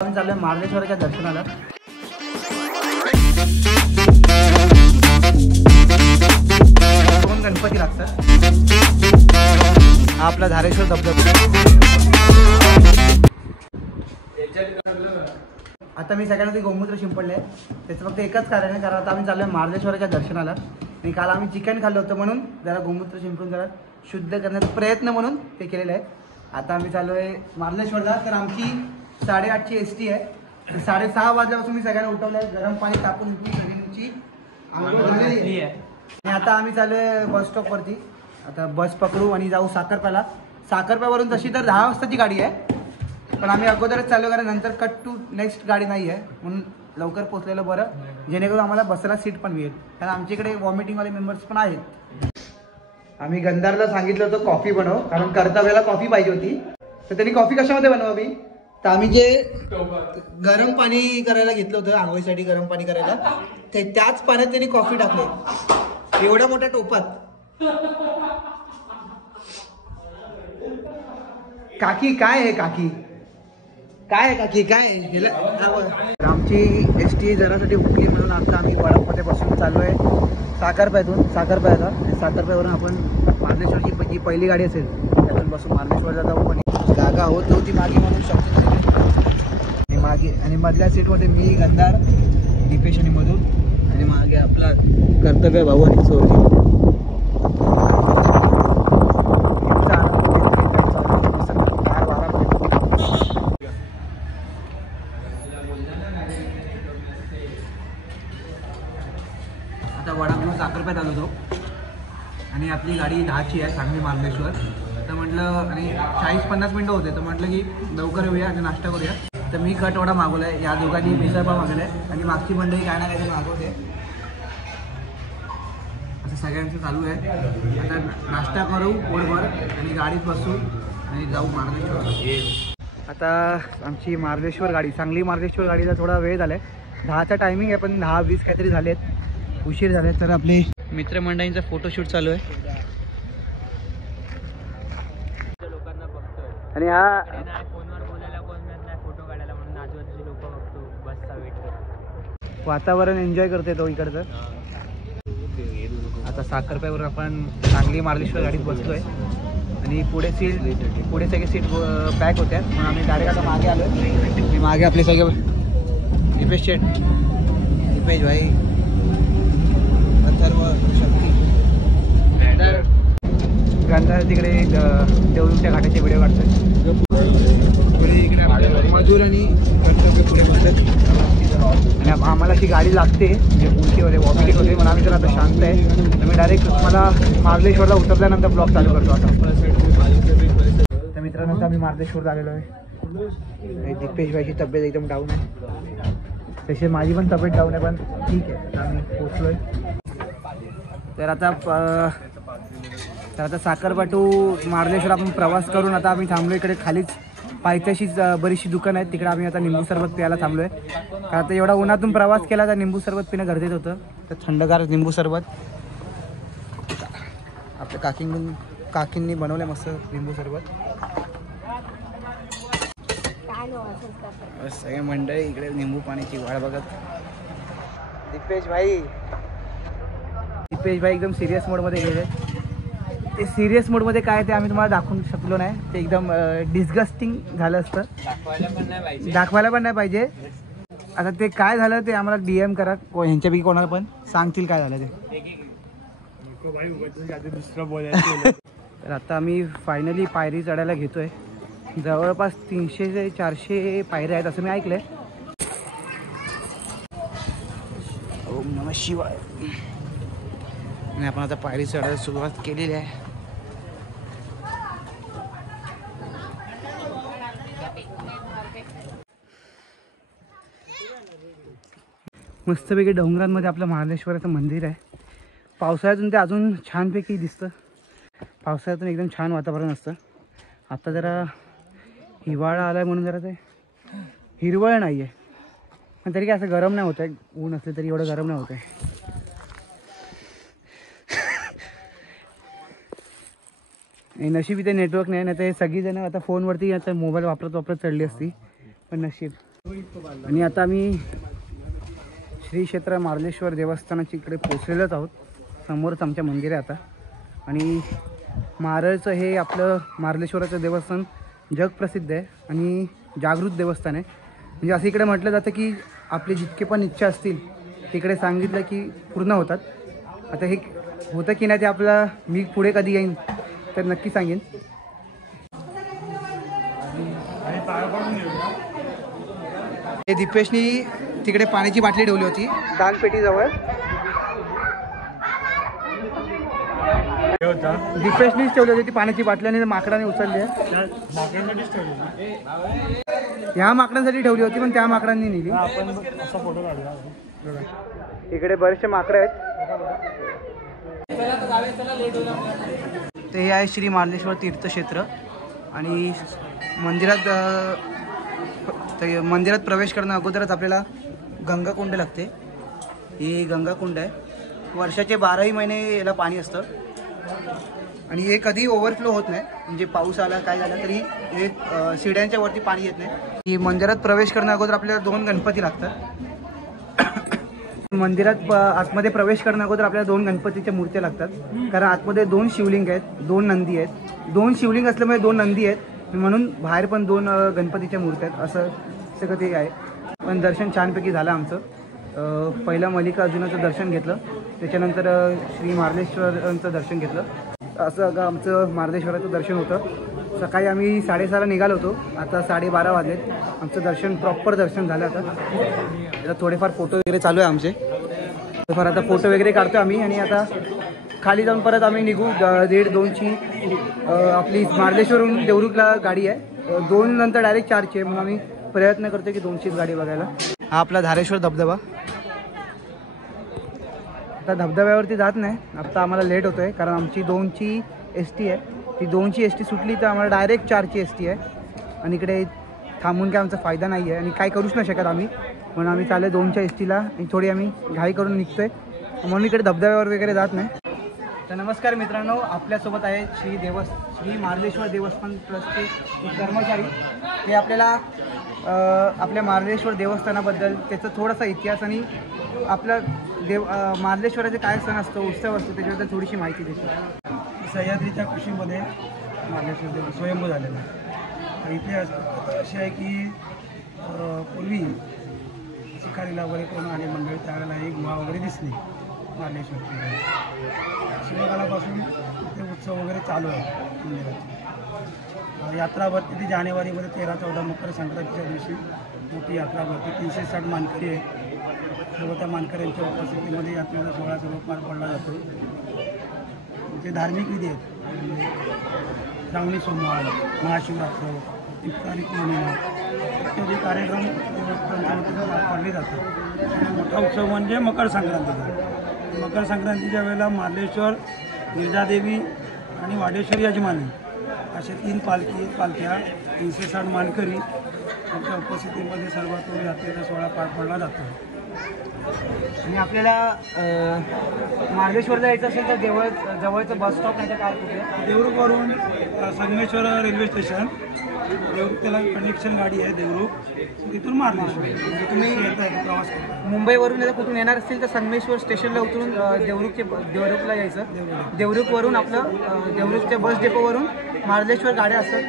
आम्ही चाललोय मार्लेश्वराच्या दर्शनाला. दोन गणपती लागतात. हा आपला धारेश्वर धबधबा. आता मी सगळ्यांना गोमूत्र शिंपडले. त्याचं फक्त एकच कारण आहे, कारण आता आम्ही चाललोय मार्लेश्वराच्या दर्शनाला. आणि काल आम्ही चिकन खाल्लं होतं म्हणून जरा गोमूत्र शिंपडून जरा शुद्ध करण्याचा प्रयत्न म्हणून ते केलेलं आहे. आता आम्ही चाललोय मार्लेश्वरला. तर आमची 8:30ची एसटी आहे. 6:30 वाजल्यापासून मी सगळ्यांना उठवलं आहे. गरम पाणी तापून सगळ्यांची आंघोळ झालेली आहे. आणि आता आम्ही चाललोय बस स्टॉपवरती. आता बस पकडू आणि जाऊ साखरप्याला. साखरप्यावरून तशी तर 10 वाजताची गाडी आहे, पण आम्ही अगोदरच चाललो कारण नंतर कट टू नेक्स्ट गाडी नाही आहे, म्हणून लवकर पोचलेलं बरं, जेणेकरून आम्हाला बसला सीट पण मिळेल. कारण आमच्याकडे वॉमिटिंगवाले मेंबर्स पण आहेत. आम्ही गंधारला सांगितलं होतं कॉफी बनव, कारण कर्तव्याला कॉफी पाहिजे होती. तर त्यांनी कॉफी कशामध्ये बनवावी, तर आम्ही जे गरम पाणी करायला घेतलं होतं आंघोळीसाठी गरम पाणी करायला, ते त्याच पाण्यात त्यांनी कॉफी टाकली एवढ्या मोठ्या टोपात. काकी काय आहे, काकी काय आहे, काकी काय आहे. आमची एसटी जरासाठी उठली म्हणून आता आम्ही वडापमध्ये बसून चाललोय साखरप्यातून. साखरप्यावरून आपण मार्लेश्वरची जी पहिली गाडी असेल त्यातून बसून मार्लेश्वरला जाऊ. पण जागा होत नव्हती मागे म्हणून शकतो मागे. आणि मधल्या सीटमध्ये मी, गंधार, दीपेश आणि मधून, आणि मागे आपला कर्तव्य भाऊ आणि चोरली. आता वडापाव साखरप्यात आलो होतो आणि आपली गाडी 10ची आहे, सांगली मार्लेश्वर. तर म्हटलं, आणि 40-50 मिनटं होते, तर म्हटलं की लवकर येऊया आणि नाश्ता करूया. तर मी कट वडा मागवला आहे, या दोघांनी मिसळपाव मागवला आहे, आणि मागची मंडळी काय ना काय मागवते. असं सगळ्यांचं चालू आहे. आता नाश्ता करू पोटभर आणि गाडीत बसू आणि जाऊ मार्लेश्वर. आता आमची मार्लेश्वर गाडी, सांगली मार्लेश्वर गाडीला थोडा वेळ झाला आहे. 10चा टायमिंग आहे, पण 10:20 काहीतरी झालेत, उशीर झाले. तर आपले मित्रमंडळींचा फोटोशूट चालू आहे. लोकांना बघतोय आणि हा फोनवर बोलायला कोण नाही, फोटो काढायला म्हणून आजूबाजूचे लोक बघतो, बसचा वेट करतो, वातावरण एन्जॉय करते तो इकडचं. आता साखरप्यावर आपण सांगली मार्लेश्वर गाडीत बसलोय आणि पुढे सगळे सीट पॅक होत्या, म्हणून आम्ही डायरेक्ट आता मागे आलो. मी मागे आपले सगळे दीपेश शेठ, दीपेश भाई, अथर्व, शक्ती, गंधार तिकडे देवळूच्या घाटाचे व्हिडिओ काढतोय. पुढे इकडे मधुर आणि कर्तव्य पुढे बसतात. आणि आम्हाला अशी गाडी लागते म्हणजे उलटी होते, वॉमिटिंग होते, म्हणून आम्ही जर आता शांत आहे. तर मी डायरेक्ट मला मार्लेश्वरला उतरल्यानंतर ब्लॉग चालू करतो. आता तर मित्रांनो आम्ही मार्लेश्वरला आलेलो आहे. दीपेश भाईची तब्येत एकदम डाऊन आहे, तशी माझी पण तब्येत डाऊन आहे, पण ठीक आहे, आम्ही पोचलोय. तर आता साखरपा टू मार्लेश्वर आपण प्रवास करून आता आम्ही थांबलो इकडे खालीच. पायथ्याशीच बरीचशी दुकानं आहेत, तिकडे आम्ही आता निंबू सरबत प्यायला थांबलो आहे. कारण आता एवढा उन्हातून प्रवास केला तर निंबू सरबत पिणं गरजेचं होतं. तर थंडगार निंबू सरबत आपल्या काकींनी बनवलं मस्त निंबू सरबत. सगळे मंडळी इकडे निंबू पाण्याची वाट बघत. दीपेश भाई एकदम सिरियस मोडमध्ये गेले. ते सिरियस मोडमध्ये काय ते आम्ही तुम्हाला दाखवू शकलो नाही. ते एकदम डिस्गस्टिंग झालं असतं, दाखवायला पण नाही पाहिजे. आता ते काय झालं ते आम्हाला DM करा, ह्यांच्यापैकी कोणाला पण सांगतील काय झालं ते. तर आता आम्ही फायनली पायरी चढायला घेतोय. जवळपास 300 ते 400 पायऱ्या आहेत असं मी ऐकलंय. ओम नमः शिवाय. आणि आपण आता पायरी चढायला सुरुवात केलेली आहे. मस्तपैकी डोंगरांमध्ये आपलं मार्लेश्वराचं मंदिर आहे. पावसाळ्यातून ते अजून छानपैकी दिसतं. पावसाळ्यातून एकदम छान वातावरण असतं. आता जरा हिवाळा आला आहे म्हणून जरा ते हिरवळ नाही आहे, पण तरी काय असं गरम नाही होत आहे. ऊन असले तरी एवढं गरम नाही होत आहे. नशीब इथे नेटवर्क नाही, नाही तर सगळीजणं आता फोनवरती आता मोबाईल वापरत चढली असती, पण नशीब आणि आता आम्ही श्री क्षेत्र मार्लेश्वर देवस्थानाच्या इकडे पोचलेलोच आहोत. समोरच आमच्या मंदिर आहे आता. आणि मारळचं हे आपलं मार्लेश्वराचं देवस्थान जगप्रसिद्ध आहे आणि जागृत देवस्थान आहे. म्हणजे असं इकडे म्हटलं जातं की आपले जितके पण इच्छा असतील तिकडे सांगितलं की पूर्ण होतात. आता हे होतं की नाही ते आपलं मी पुढे कधी येईन तर नक्की सांगेन. हे दीपेशनी तिकडे पाण्याची बाटली ठेवली होती दानपेटीजवळ. दीपेशनीच ठेवली होती ती पाण्याची बाटली आणि माकडाने उचलली आहे. ह्या माकडांसाठी ठेवली होती पण त्या माकडांनी नेली. इकडे बरेचसे माकडे आहेत. ते हे आहे श्री मार्लेश्वर तीर्थक्षेत्र. आणि मंदिरात प्रवेश करणं अगोदरच आपल्याला गंगाकुंड लागते. ही गंगाकुंड आहे. वर्षाचे 12ही महिने याला पाणी असतं आणि हे कधी ओव्हरफ्लो होत नाही. म्हणजे पाऊस आला काय झाला तरी हे शिड्यांच्या वरती पाणी येत नाही. ही मंदिरात प्रवेश करणं अगोदर आपल्याला 2 गणपती लागतात. मंदिरात आतमध्ये प्रवेश करणं अगोदर आपल्याला 2 गणपतीच्या मूर्त्या लागतात. कारण आतमध्ये 2 शिवलिंग आहेत, 2 नंदी आहेत. 2 शिवलिंग असल्यामुळे 2 नंदी आहेत म्हणून बाहेर पण 2 गणपतीच्या मूर्त्या आहेत. असं सगळं ते आहे. पण दर्शन छानपैकी झालं आमचं. पहिलं मल्लिकार्जुनाचं दर्शन घेतलं, त्याच्यानंतर श्री मार्लेश्वरांचं दर्शन घेतलं. असं आमचं मार्लेश्वराचं दर्शन होतं. सकाळी आम्ही 6:30ला निघालो होतो. आता 12:30 वाजलेत. आमचं दर्शन प्रॉपर दर्शन झालं. आता थोडेफार फोटो वगैरे चालू आहे आमचे. थोडेफार आता फोटो वगैरे काढतो आम्ही आणि आता खाली जाऊन परत आम्ही निघू. 1:30-2ची आपली मार्लेश्वरहून देवरुखला गाडी आहे. 2 नंतर डायरेक्ट 4ची आहे म्हणून आम्ही प्रयत्न करतो की 2चीच गाडी बघायला. हा आपला धारेश्वर धबधबा. आता धबधब्यावरती जात नाही. आता आम्हाला लेट होतो आहे कारण आमची 2ची ST आहे. ती 2ची ST सुटली तर आम्हाला डायरेक्ट 4ची ST आहे. आणि इकडे थांबून काय आमचा फायदा नाही आहे आणि काय करूच नाही शकत आम्ही. म्हणून आम्ही चालले 2च्या STला आणि थोडी आम्ही घाई करून निघतो आहे. म्हणून इकडे धबधब्यावर वगैरे जात नाही. तर नमस्कार मित्रांनो, आपल्यासोबत आहे श्री मार्लेश्वर देवस्थान ट्रस्टचे कर्मचारी. ते आपल्याला आपल्या मार्लेश्वर देवस्थानाबद्दल त्याचा थोडासा इतिहास आणि आपला मार्लेश्वराचे काय सण असतो, उत्सव असतो त्याच्याबद्दल थोडीशी माहिती देतो. सह्याद्रीच्या कृषीमध्ये मार्लेश्वर देव स्वयंभू झालेला आहे. इतिहास अशी आहे की पूर्वी शिकारीला वगैरे कोण आले मंडळी त्यावेळेला एक गुहा वगैरे दिसली मार्लेश्वरची. शिवकालापासून ते उत्सव वगैरे चालू आहे मंदिराची. यात्रा भरते ती जानेवारीमध्ये 13-14 मकर संक्रांतीच्या दिवशी मोठी यात्रा भरते. 360 मानकरी आहे. सर्व त्या मानकऱ्यांच्या उपस्थितीमध्ये यात्रेचा सोहळा सर्व पार पडला जातो. जे धार्मिक विधी आहेत श्रावणी सोमवार, महाशिवरात्र, इफ्तारी पौर्णिमा इत्यादी कार्यक्रम पार पाडले जातात. आणि मोठा उत्सव म्हणजे मकर संक्रांतीचा. मकर संक्रांतीच्या वेळेला मार्लेश्वर, गिरजादेवी आणि वाडेश्वर यजमानी असे 3 पालख्या 360 मानकरी यांच्या उपस्थितीमध्ये सर्वात यात्रेचा सोहळा पार पडला जातो. आणि आपल्याला मार्लेश्वरला यायचं असेल तर जवळचं बस स्टॉप नाही तर काय कुठे? देवरुखवरून संगमेश्वर रेल्वे स्टेशन, देवरुख त्याला कनेक्शन गाडी आहे देवरुख, तिथून मार्लेश्वर. म्हणजे तुम्ही प्रवास करता मुंबईवरून जर कुठून येणार असतील तर संगमेश्वर स्टेशनला उतरून देवरुखला यायचं. देवरुखवरून आपलं देवरुखच्या बस डेपोवरून मार्लेश्वर गाड्या असतात.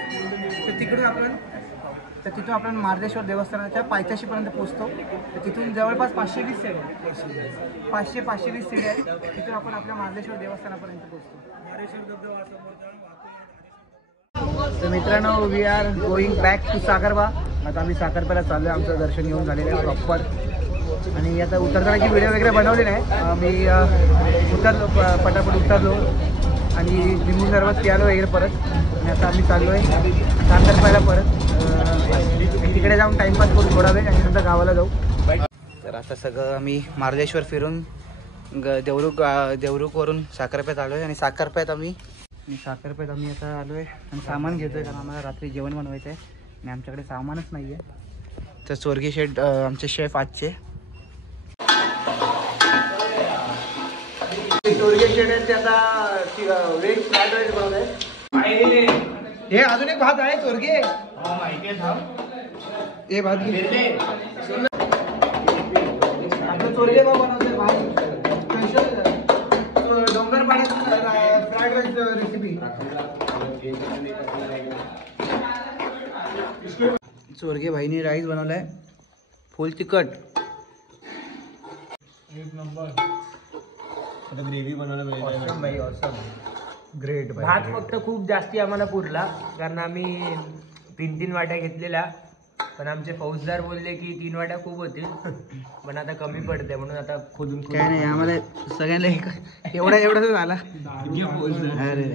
तर तिथून आपण मार्लेश्वर देवस्थानाच्या पायथ्याशीपर्यंत पोहोचतो. तर तिथून जवळपास 520 सीट आहे. 520 सीट आहे. तिथून आपण आपल्या मार्लेश्वर देवस्थानापर्यंत पोहोचतो. तर मित्रांनो, we are going back to साखरबा. आता आम्ही साखरबाला चाललो आहे. आमचं दर्शन घेऊन झालेलं आहे प्रॉपर. आणि आता उतरतानाची व्हिडिओ वगैरे बनवली नाही. मी उतरलो, पटापट उतरलो आणि लिंबू सरबत पियालो वगैरे परत. आणि आता आम्ही चाललो आहे साखरबाला परत. तिकडे जाऊन टाईमपास करू थोडा वेळ आणि नंतर गावाला जाऊ. तर आता सगळं आम्ही मार्लेश्वर फिरून देवरुखवरून साखरप्यात आलो आहे. आणि साखरप्यात आम्ही आता आलो आहे आणि सामान घेतो आहे कारण आम्हाला रात्री जेवण बनवायचं आहे आणि आमच्याकडे सामानच नाही आहे. तर स्वर्गीय शेठ आमचे शेफ आजचे स्वर्गीय शेठ आहेत ते आता व्हेज फ्राईड राईस बनवत आहे. हे अजून एक भात आहे स्वर्गीय. ते भात घे. आपलं चोरगे भाऊ बनवते भात स्पेशल डोंगर पाण्यात फ्राईड राईस रेसिपी. चोरगे भाईनी राईस बनवलाय फुल तिखट. एक नंबर. आता ग्रेव्ही बनवलं ग्रेट. भात फक्त खूप जास्ती आम्हाला पुरला कारण आम्ही 3 वाट्या घेतलेल्या, पण आमचे फौजदार बोलले की 3 वाट्या खूप होतील, पण आता कमी पडते म्हणून आता खोदून काय नाही आम्हाला सगळ्यांना एवढा झाला. अरे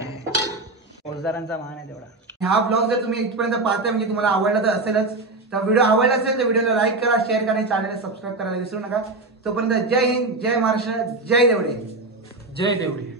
फौजदारांचा मान आहे तेवढा. हा ब्लॉग जर तुम्ही इथपर्यंत पाहताय म्हणजे तुम्हाला आवडला तर असेलच. तर व्हिडिओ आवडला असेल तर व्हिडिओला लाईक करा, शेअर करा आणि चॅनलला सबस्क्राईब करायला विसरू नका. तोपर्यंत जय हिंद, जय महाराष्ट्र, जय देवडे. जय देवडी.